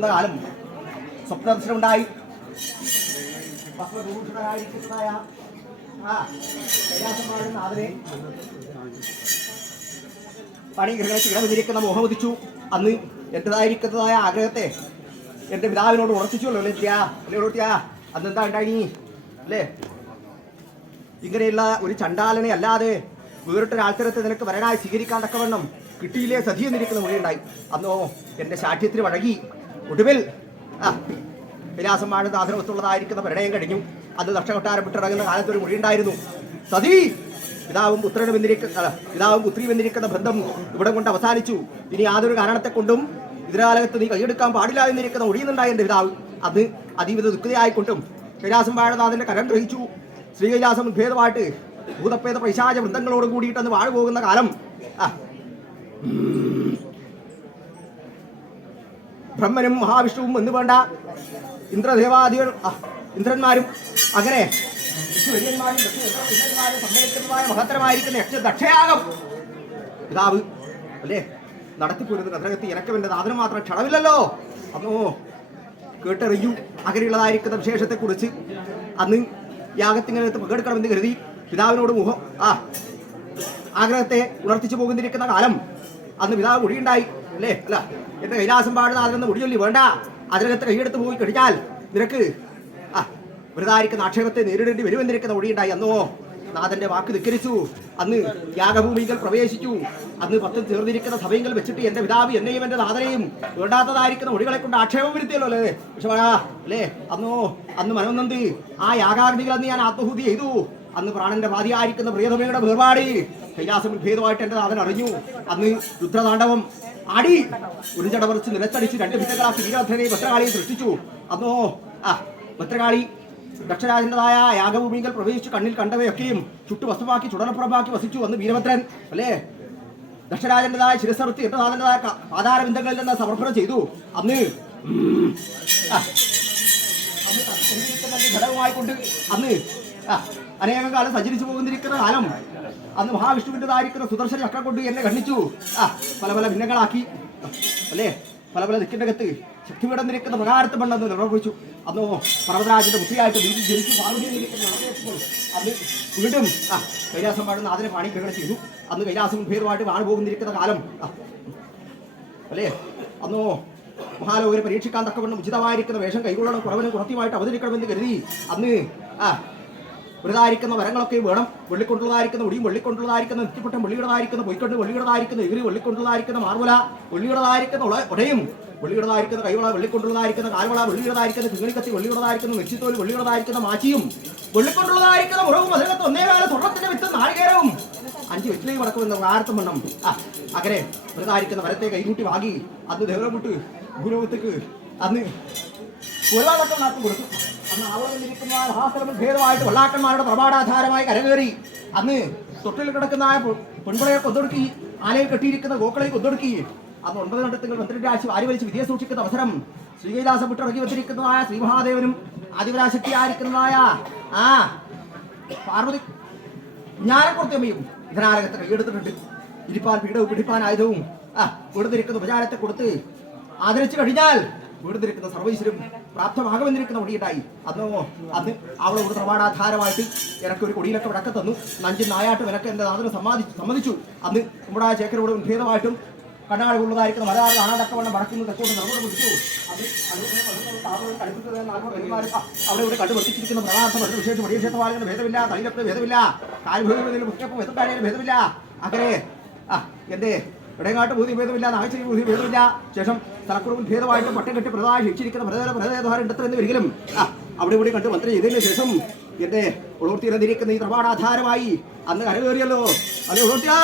പോകുന്ന കാലം സ്വപ്നദർശനമുണ്ടായി. ഭസ്മഭൂഷണരായിരിക്കുന്നതായ കൈലാസമാടുന്ന അതിനെ പണിഗ്രഹണത്തിൽ ഇടവന്നിരിക്കുന്ന മോഹം ഉദിച്ചു. അന്ന് എന്റേതായിരിക്കുന്നതായ ആഗ്രഹത്തെ എന്റെ പിതാവിനോട് ഉറപ്പിച്ചുള്ളൂ. അല്ലേ അന്നെന്താ ഉണ്ടായി അല്ലേ? ഇങ്ങനെയുള്ള ഒരു ചണ്ടാലനെ അല്ലാതെ വേറിട്ടൊരാൾത്തരത്തെ നിനക്ക് വരനായി സ്വീകരിക്കാൻ തക്കവണ്ണം കിട്ടിയില്ലേ സതി എന്നിരിക്കുന്ന മൊഴിയുണ്ടായി. അന്നോ എന്റെ ശാഠ്യത്തിന് വഴങ്ങി ഒടുവിൽ കൈലാസമാണ് നാഥനവസ്തുള്ളതായിരിക്കുന്ന പരിണയം കഴിഞ്ഞു. അന്ന് ദക്ഷകൊട്ടാരം വിട്ടിറങ്ങുന്ന കാലത്ത് ഒരു മൊഴിയുണ്ടായിരുന്നു. സതി പിതാവും പുത്രിയും എന്നിരിക്കുന്ന ബന്ധം ഇവിടെ കൊണ്ട് അവസാനിച്ചു. ഇനി യാതൊരു കാരണത്തെ കൊണ്ടും ഇതിരാലകത്ത് നീ കൈയെടുക്കാൻ പാടില്ല എന്നിരിക്കുന്ന ഒഴിയുന്നുണ്ടായി എന്റെ പിതാവ്. അത് അതീവ ദുഃഖതയായിക്കൊണ്ടും കൈലാസം വാഴനാഥന്റെ കരം ഗ്രഹിച്ചു. ശ്രീകൈലാസം ഭേദമായിട്ട് ഭൂതപ്പേത പൈശാച വൃന്ദങ്ങളോടും കൂടിയിട്ടന്ന് വാഴ പോകുന്ന കാലം ബ്രഹ്മനും മഹാവിഷ്ണുവും എന്ന് വേണ്ട ഇന്ദ്രദേവാദികൾ ഇന്ദ്രന്മാരും അങ്ങനെ മഹത്തരമായിരിക്കുന്ന ദക്ഷയാഗം പിതാവ് അല്ലേ നടത്തിപ്പോരുന്ന കഥകത്തി എനക്കവന്റെ നാഥനം മാത്രം ക്ഷണമില്ലല്ലോ. അന്നോ കേട്ടറിയൂ അങ്ങനെയുള്ളതായിരിക്കുന്ന വിശേഷത്തെക്കുറിച്ച്. അന്ന് യാഗത്തിനകത്ത് പങ്കെടുക്കണമെന്ന് കരുതി പിതാവിനോട് ആഗ്രഹത്തെ ഉണർത്തിച്ചു പോകുന്നിരിക്കുന്ന കാലം അന്ന് പിതാവ് മൊഴിയുണ്ടായി. അല്ലേ അല്ല എന്റെ കൈലാസം പാടുന്ന അതിനൊന്ന് മൊഴിയൊല്ലി വേണ്ട. അതിനകത്ത് കൈയെടുത്ത് പോയി കഴിഞ്ഞാൽ നിനക്ക് വൃതായിരിക്കുന്ന ആക്ഷേപത്തെ നേരിടേണ്ടി വരുമെന്നിരിക്കുന്ന മൊഴിയുണ്ടായി. അന്നോ നാഥന്റെ വാക്ക് ധിക്കരിച്ചു. അന്ന് യാഗഭൂമികൾ പ്രവേശിച്ചു. അന്ന് 10 ചേർന്നിരിക്കുന്ന സഭയങ്ങൾ വെച്ചിട്ട് എന്റെ പിതാവ് എന്നെയും എന്റെ നാഥനെയും വേണ്ടാത്തതായിരിക്കുന്ന മൊഴികളെ കൊണ്ട് ആക്ഷേപം വരുത്തിയല്ലോ അല്ലേ വിഷമഴ അല്ലേ? അന്ന് മനോനന്ദി ആ യാഗാഗ്നികൾ അന്ന് ഞാൻ ആത്മഹൂതി ചെയ്തു. അന്ന് പ്രാണന്റെ ബാധിയായിരിക്കുന്ന പ്രിയതമയുടെ വേർപാടി കൈലാസം ഭേദമായിട്ട് എന്റെ നാഥൻ അറിഞ്ഞു. അന്ന് രുദ്രതാണ്ഡവം ആടി ഒരു ജടമറിച്ച് നിലത്തടിച്ച് 2 ഭിന്നകളാക്കി വീരഭദ്രനെയും ഭദ്രകാളിയെ സൃഷ്ടിച്ചു. അന്നോ ഭദ്രകാളി ദക്ഷരാജന്റേതായ യാഗഭൂമികൾ പ്രവേശിച്ചു കണ്ണിൽ കണ്ടവയൊക്കെയും ചുട്ടു വസ്തുവാക്കി ചുടലപ്പുറമാക്കി വസിച്ചു. അന്ന് വീരഭദ്രൻ അല്ലേ ദക്ഷരാജന്റേതായ ശിരസർത്തി എന്റെ നാഥന്റേതായ ആധാരബിന്ദങ്ങളിൽ നിന്ന് സമർപ്പണം ചെയ്തു. അന്ന് ഘടകമായിക്കൊണ്ട് അന്ന് അനേകം കാലം സഞ്ചരിച്ചു പോകുന്നിരിക്കുന്ന കാലം അന്ന് മഹാവിഷ്ണുവിൻ്റെതായിരിക്കുന്ന സുദർശന ചക്രം കൊണ്ട് എന്നെ ഖണ്ഡിച്ചു. പല പല ഭിന്നങ്ങളാക്കി അല്ലേ പല പല ദിക്കിൻ്റെകത്ത് ശക്തിവിടന്നിരിക്കുന്ന പ്രകാരത്തെ മണ്ണെന്ന് നിർവഹിച്ചു. അന്നോ പർവ്വതരാജന്റെ ബുദ്ധിയായിട്ട് ജനിച്ചു പാർവതിയിരിക്കുന്ന അന്ന് വീണ്ടും കൈലാസം പാടുന്ന അതിനെ പാണി ഗ്രഹണം ചെയ്തു. അന്ന് കൈലാസം ഭേദമായിട്ട് വാണു പോകുന്നിരിക്കുന്ന കാലം അല്ലേ അന്നോ മഹാലോകരെ പരീക്ഷിക്കാൻ തക്കവണ്ണം ഉചിതമായിരിക്കുന്ന വേഷം കൈകൊള്ളണം കുറവനും കുറത്തിയുമായിട്ട് അവതരിക്കണമെന്ന് കരുതി അന്ന് വൃതായിരിക്കുന്ന വരങ്ങളൊക്കെ വേണം. വെള്ളിക്കൊണ്ടുള്ളതായിരിക്കുന്ന ഒടിയും വെള്ളിക്കൊണ്ടുള്ളതായിരിക്കുന്ന നെറ്റിപ്പട്ടം വെള്ളിയുടേതായിരിക്കുന്ന പൊയ്ക്കൊണ്ട് വെള്ളിയുടേതായിരിക്കുന്ന ഇവര് വെള്ളിക്കൊണ്ടുള്ളതായിരിക്കുന്ന മാർവല വെള്ളിയുടേതായിരിക്കുന്ന ഉടയും വെള്ളിയുടേതായിരിക്കുന്ന കൈവള വെള്ളിക്കൊണ്ടുള്ളതായിരിക്കുന്ന കാൽവള വെള്ളിയുടേതായിരിക്കുന്ന കിങ്ങിണിക്കത്തി വെള്ളിയുടേതായിരിക്കുന്ന നെച്ചിത്തോൽ വെള്ളിയുടേതായിരിക്കുന്ന മാച്ചിയും വെള്ളിക്കൊണ്ടുള്ളതായിരിക്കുന്ന മുറവും അതിനകത്ത് ഒന്നേകാല സ്വർണ്ണത്തിന്റെ വിത്ത് നാളികേരവും 5 വെറ്റിലയും അടക്കുമെന്ന പ്രാർത്ഥം വണ്ണം അങ്ങനെ വൃതായിരിക്കുന്ന വരത്തെ കൈകൂട്ടി വാങ്ങി അന്ന് ദേവരമുട്ട് ഭൂലോകത്തേക്ക് അന്ന് ഒരുപാടക്കം നടത്തി കൊടുത്തു. അന്ന് ആവളമിരിക്കുന്ന മഹാസ്ഥലം ഭേദമായിട്ട് വള്ളാക്കന്മാരുടെ പ്രഭാടാധാരമായി കരകയറി അന്ന് തൊട്ടിൽ കിടക്കുന്ന പെൺകുളയെ കൊന്നൊടുക്കി ആലയിൽ കെട്ടിയിരിക്കുന്ന ഗോക്കളെ കൊന്നൊടുക്കി അന്ന് 9 കണ്ടത്തുകൾ 12 രാശി വാരി വലിച്ച് വിജയം സൂക്ഷിക്കുന്ന അവസരം ശ്രീകൈലാസം വിട്ടിറങ്ങി വച്ചിരിക്കുന്നതായ ശ്രീമഹാദേവനും ആദിപരാശക്തിയായിരിക്കുന്നതായ പാർവതി ജ്ഞാനക്കുറത്തമ്മയും ധനാരകത്തെ കൈയെടുത്തിട്ടുണ്ട്. ഇരിപ്പാൻ പീഠവും പിടിപ്പാൻ ആയുധവും കൊടുത്തിരിക്കുന്ന ഉപചാരത്തെ കൊടുത്ത് ആദരിച്ചു കഴിഞ്ഞാൽ വീടുന്നിരിക്കുന്ന സർവൈശ്വരും പ്രാപ്തമാകുമെന്നിരിക്കുന്ന ഒടിയുണ്ടായി. അന്ന് അവളെ ഒരു പ്രമാണാധാരമായിട്ട് എനക്ക് ഒരു കൊടിയിലൊക്കെ വിടക്കം തന്നു. 5 നായാട്ടും എനക്ക് എന്റെ നാഥന് സമ്മതിച്ചു. അന്ന് നമ്മുടെ ചേക്കരോട് ഭേദമായിട്ടും കണ്ണാടി കൊള്ളതായിരിക്കുന്ന മലയാളം കാണാതക്കവണ്ണം വടക്കുന്നു തെക്കോട്ട് നിർമ്മൂലം പിടിച്ചു. അവിടെ ഇവിടെ കണ്ടുപറ്റിച്ചിരിക്കുന്ന പ്രധാനത്തെ വിശേഷം വടിയക്ഷേത്രമാളുകൾ ഭേദമില്ല, തൈലപ്പ് ഭേദമില്ല, കാൽഭേദമില്ല, മുഖ്യപ്പം വെത്തക്കാടിയിൽ ഭേദമില്ല. അങ്ങനെ എന്റെ ഇടയങ്ങാട്ട് ഭൂതി ഭേദമില്ല, നാഗശ്ശേരി ഭൂതി ഭേദമില്ല. ശേഷം തലക്കുറവിൽ ഭേദമായിട്ട് പട്ടം കെട്ടി പ്രധാന ശിക്ഷിച്ചിരിക്കുന്ന ഭരതേന്ദ്രൻ വരികലും അവിടെ ഇവിടെ കണ്ട് മന്ത്രി ചെയ്തതിന് ശേഷം എന്റെ ഉളർത്തിയിരിക്കുന്ന ഈ പ്രമാണാധാരമായി അന്ന് കരകയറിയല്ലോ. അല്ലെ ഉളർത്തിയാ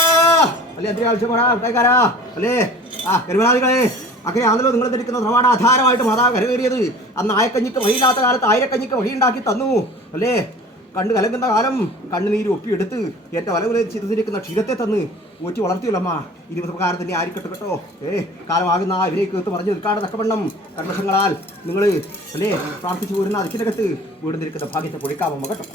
അല്ലെ എന്തിനാവശ്യമാരാ അല്ലേ കരുവനാദികളെ അങ്ങനെ ആണല്ലോ നിങ്ങൾ ധരിക്കുന്ന പ്രമാണാധാരമായിട്ട് മാതാവ് കരകയറിയത്. അന്ന് ആയക്കഞ്ഞിക്ക് വഴിയില്ലാത്ത കാലത്ത് ആയിരക്കഞ്ഞിക്ക് വഴിയുണ്ടാക്കി തന്നു അല്ലേ. കണ്ണ് കലങ്ങുന്ന കാലം കണ്ണുനീര് ഒപ്പിയെടുത്ത് എൻ്റെ വലവിലെ ചിരിക്കുന്ന ക്ഷീരത്തെ തന്ന് ഊറ്റി വളർത്തിയുള്ളമ്മ. 20 പ്രകാരം തന്നെ ആയിരിക്കട്ടെ കേട്ടോ. കാലമാകുന്ന ഇവരേക്ക് എത്ത് പറഞ്ഞു നിൽക്കാതെ തക്കവണ്ണം കർമ്മങ്ങളാൽ നിങ്ങൾ അല്ലേ പ്രാർത്ഥിച്ചു പോരുന്ന അതിനകത്ത് വീടുന്നിരിക്കുന്ന ഭാഗ്യത്തെ പൊളിക്കാമോ കേട്ടോ.